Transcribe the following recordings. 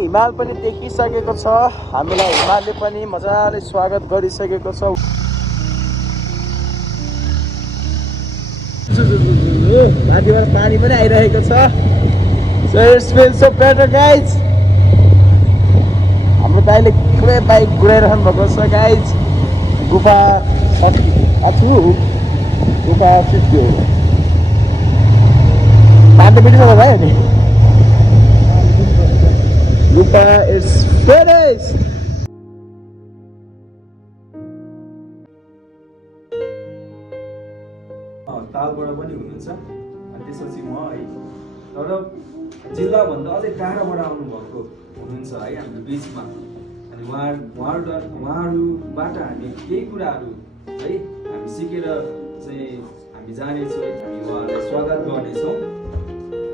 हिमाल पनि देखिसकेको छ। हामीलाई हिमालले पनि मजाले स्वागत गरिसकेको छ। माथिबाट पानी पनि आइरहेको छ। So it feels so better guys. हाम्रो दाइले पुरै बाइक गुडाइरहनु भएको छ गाइज। गुफा गुफा सिद्धियो बाटो बिटिसक्यो भाइ अनि गुफा इज फिनिश। तालबाट पनि हुनुहुन्छ अनि त्यसपछि म है तर जिल्लाभन्दा अझै टाढाबाट आउनुभएको हुनुहुन्छ है हाम्रो बिचमा। अनि उहाँहरूबाट हामी केही कुराहरू है हामी सिकेर चाहिँ हामी जानेछौँ। हामी उहाँहरूलाई स्वागत गर्नेछौँ।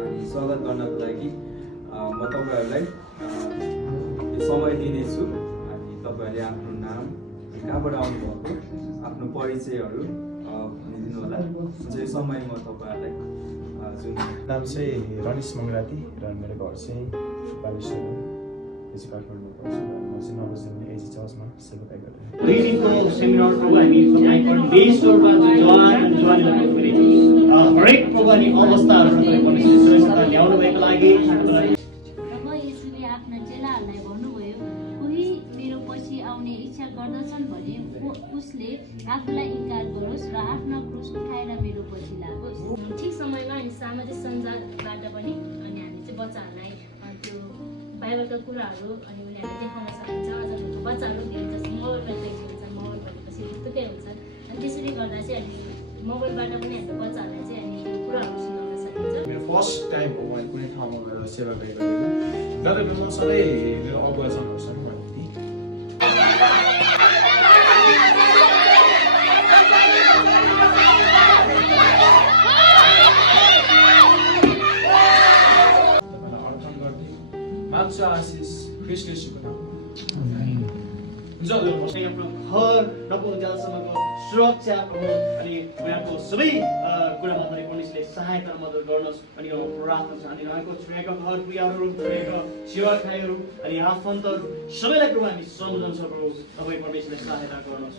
अनि स्वागत गर्नको लागि म तपाईँहरूलाई यो समय दिनेछु। अनि तपाईँहरूले आफ्नो नाम कहाँबाट आउनुभएको आफ्नो परिचयहरू भनिदिनु होला। यो समय म तपाईँहरूलाई जुन नाम चाहिँ रनिस मङ्गराती र मेरो घर चाहिँ बालेश्वर हो। यो चाहिँ काठमाडौँमा पर्छ। म चाहिँ नवोजन एजी चर्चमा सेवाकाई गर्छु। रिडिङको सेमिनारको हामी तपाईँको देशहरूमा जवान अनि जुवानीहरूलाई पनि हरेक प्रकारको अवस्थाहरूमा पनि सुरक्षता ल्याउनु भएको लागि जब यसुले आफ्ना चेलाहरूलाई भन्नुभयो कोही मेरो पछि आउने इच्छा गर्दछन् भने उसले आफूलाई इन्कार गरोस् र आफ्नो क्रुस उठाएर मेरो पछि लागोस्। ठिक समयमा अनि सामाजिक सञ्जालबाट पनि अनि हामी चाहिँ बच्चाहरूलाई त्यो बाइबलका कुराहरू अनि उनीहरूले देखाउन सकिन्छ। अझ बच्चाहरू धेरै जस्तो मोबाइलमा देख्नुहुन्छ, मोबाइल भनेपछि यस्तै हुन्छ। अनि त्यसरी गर्दा चाहिँ अनि मोबाइलबाट पनि हाम्रो बच्चाहरूलाई चाहिँ अनि त्यो कुराहरू सुनाउन सकिन्छ। मेरो फर्स्ट टाइम हो मैले कुनै ठाउँमा गएर सेवाकाई गरेको। दादाको म सधैँ मेरो अगुवाजनहरू छन् भन्थे। मान्छे आशिष ख्रीष्ट येशूको नाम। आफ्नो घर नपुग्दासम्मको सुरक्षा प्रभु अनि उहाँको सबै कुरामा पनि पुलिसले सहायता मद्दत गर्नुहोस्। अनि यो प्रार्थना छ अनि उहाँको छोएको घर परिवारहरू छोएको सेवाकाईहरू अनि आफन्तहरू सबैलाई प्रभु हामी सम्झन्छौँ प्रभु। तपाईँ परमेश्वरले सहायता गर्नुहोस्।